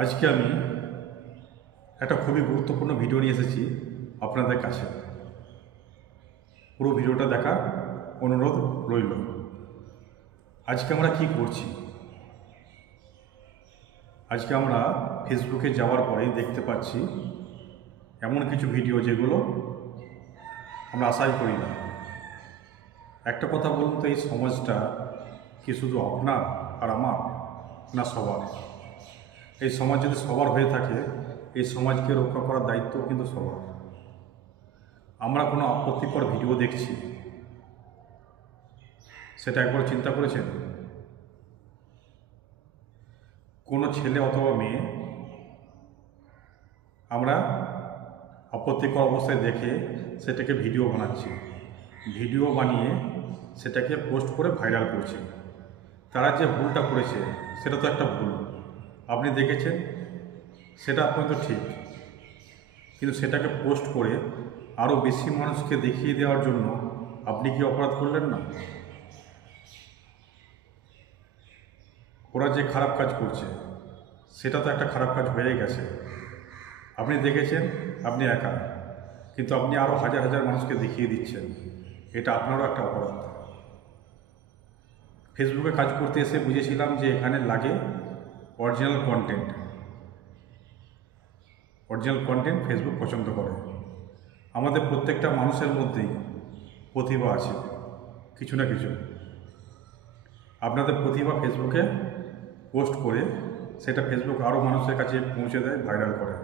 আজকে আমি একটা খুবই গুরুত্বপূর্ণ ভিডিও নিয়ে এসেছি আপনাদের কাছে। পুরো ভিডিওটা দেখার অনুরোধ রইল। আজকে আমরা কি করছি? আজকে আমরা ফেসবুকে যাওয়ার পরেই দেখতে পাচ্ছি এমন কিছু ভিডিও যেগুলো আমরা আশাই করি না। একটা কথা বলুন তো, এই সমাজটা কি শুধু আপনার আর আমার, না সবার? এই সমাজ যদি সবার হয়ে থাকে, এই সমাজকে রক্ষা করার দায়িত্ব কিন্তু সবার। আমরা কোনো আপত্তিকর ভিডিও দেখছি, সেটা একবার চিন্তা করেছেন? কোনো ছেলে অথবা মেয়ে আমরা আপত্তিকর অবস্থায় দেখে সেটাকে ভিডিও বানাচ্ছি, ভিডিও বানিয়ে সেটাকে পোস্ট করে ভাইরাল করছে। তারা যে ভুলটা করেছে সেটা তো একটা ভুল, আপনি দেখেছেন, সেটা আপনার তো ঠিক, কিন্তু সেটাকে পোস্ট করে আরও বেশি মানুষকে দেখিয়ে দেওয়ার জন্য আপনি কি অপরাধ করলেন না? ওরা যে খারাপ কাজ করছে সেটা তো একটা খারাপ কাজ হয়ে গেছে, আপনি দেখেছেন, আপনি একা, কিন্তু আপনি আরও হাজার হাজার মানুষকে দেখিয়ে দিচ্ছেন, এটা আপনারও একটা অপরাধ। ফেসবুকে কাজ করতে এসে বুঝেছিলাম যে এখানে লাগে original content. Original content Facebook পছন্দ করে। আমাদের প্রত্যেকটা মানুষের মধ্যেই প্রতিভা আছে, কিছু না কিছু। আপনাদের প্রতিভা ফেসবুকে পোস্ট করে সেটা ফেসবুক আরও মানুষের কাছে পৌঁছে দেয়, ভাইরাল করে,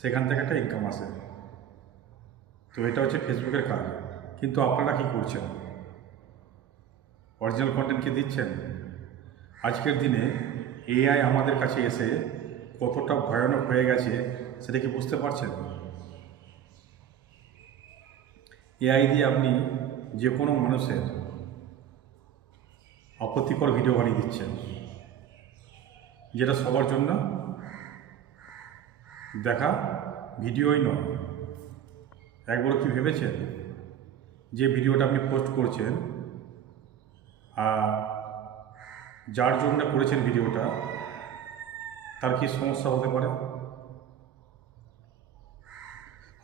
সেখান থেকে একটা ইনকাম আসে। তো এটা হচ্ছে ফেসবুকের কাজ। কিন্তু আপনারা কি করছেন? অরিজিনাল কন্টেন্ট কি দিচ্ছেন? আজকের দিনে এআই আমাদের কাছে এসে কতটা ভয়ানক হয়ে গেছে সেটা কি বুঝতে পারছেন? এআই দিয়ে আপনি যে কোনো মানুষের আপত্তিকর ভিডিও বানিয়ে দিচ্ছেন, যেটা সবার জন্য দেখা ভিডিওই নয়। একবার কি ভেবেছেন যে ভিডিওটা আপনি পোস্ট করছেন আর যার জন্য করেছেন ভিডিওটা তার কি সমস্যা হতে পারে?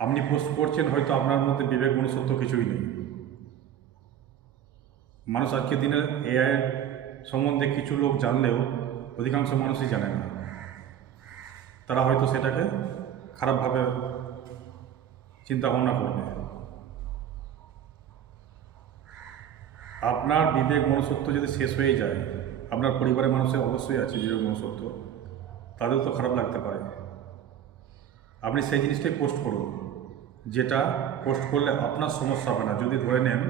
আপনি পোস্ট করছেন, হয়তো আপনার মধ্যে বিবেক মনুষ্যত্ব কিছুই নেই। মানুষ আজকের দিনে এআই সম্বন্ধে কিছু লোক জানলেও অধিকাংশ মানুষই জানে না। তারা হয়তো সেটাকে খারাপভাবে চিন্তা ভাবনা করবে। আপনার বিবেক মনুষ্যত্ব যদি শেষ হয়ে যায়, আপনার পরিবারের মানুষের অবশ্যই আছে বিবেক মনুষ্যত্ব, তাদেরও তো খারাপ লাগতে পারে। আপনি সেই জিনিসটাই পোস্ট করুন যেটা পোস্ট করলে আপনার সমস্যা হবে না। যদি ধরে নেন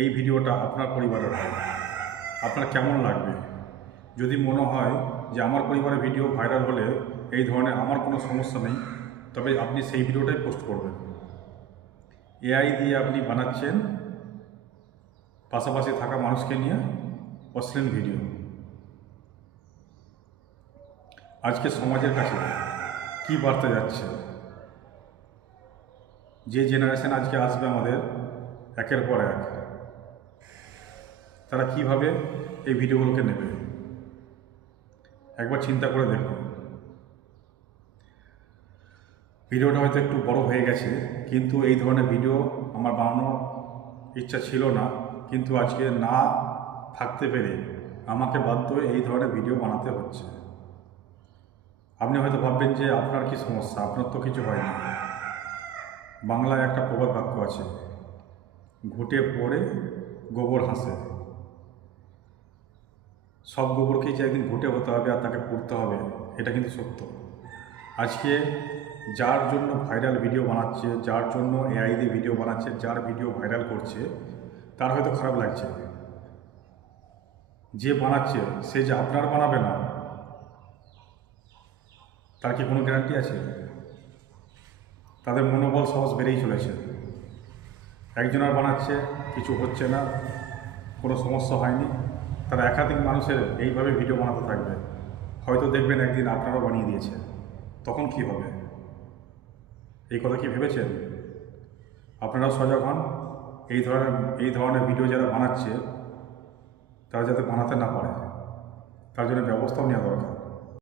এই ভিডিওটা আপনার পরিবারের হয়, আপনার কেমন লাগবে? যদি মনে হয় যে আমার পরিবারের ভিডিও ভাইরাল হলে এই ধরনের আমার কোনো সমস্যা নেই, তবে আপনি সেই ভিডিওটাই পোস্ট করবেন। এআই দিয়ে আপনি বানাচ্ছেন পাশাপাশি থাকা মানুষকে নিয়ে অশ্লীল ভিডিও। আজকে সমাজের কাছে কি বার্তা যাচ্ছে? যে জেনারেশন আজকে আসবে আমাদের একের পর এক, তারা কিভাবে এই ভিডিওগুলোকে নেবে? একবার চিন্তা করে দেখুন। ভিডিওটা হয়তো একটু বড় হয়ে গেছে, কিন্তু এই ধরনের ভিডিও আমার বানানোর ইচ্ছা ছিল না, কিন্তু আজকে না থাকতে পেরে আমাকে বাধ্য হয়ে এই ধরনের ভিডিও বানাতে হচ্ছে। আপনি হয়তো ভাববেন যে আপনার কি সমস্যা, আপনার তো কিছু হয়নি। বাংলায় একটা প্রবাদ বাক্য আছে, ঘুটে পড়ে গোবর হাসে। সব গোবরকেই যে একদিন ঘুটে হতে হবে আর তাকে পুড়তে হবে, এটা কিন্তু সত্য। আজকে যার জন্য ভাইরাল ভিডিও বানাচ্ছে, যার জন্য এআই দিয়ে ভিডিও বানাচ্ছে, যার ভিডিও ভাইরাল করছে, তার হয়তো খারাপ লাগছে। যে বানাচ্ছে সে যে আপনার বানাবে না, তার কি কোনো গ্যারান্টি আছে? তাদের মনোবল সাহস বেড়েই চলেছে। একজনের বানাচ্ছে, কিছু হচ্ছে না, কোনো সমস্যা হয়নি, তারা একাধিক মানুষের এইভাবে ভিডিও বানাতে থাকবে। হয়তো দেখবেন একদিন আপনারাও বানিয়ে দিয়েছে, তখন কি হবে? এই কথা কি ভেবেছেন? আপনারাও সজাগ হন। এই ধরনের ভিডিও যারা বানাচ্ছে তারা যাতে বানাতে না পারে, তার জন্য ব্যবস্থাও নেওয়া দরকার।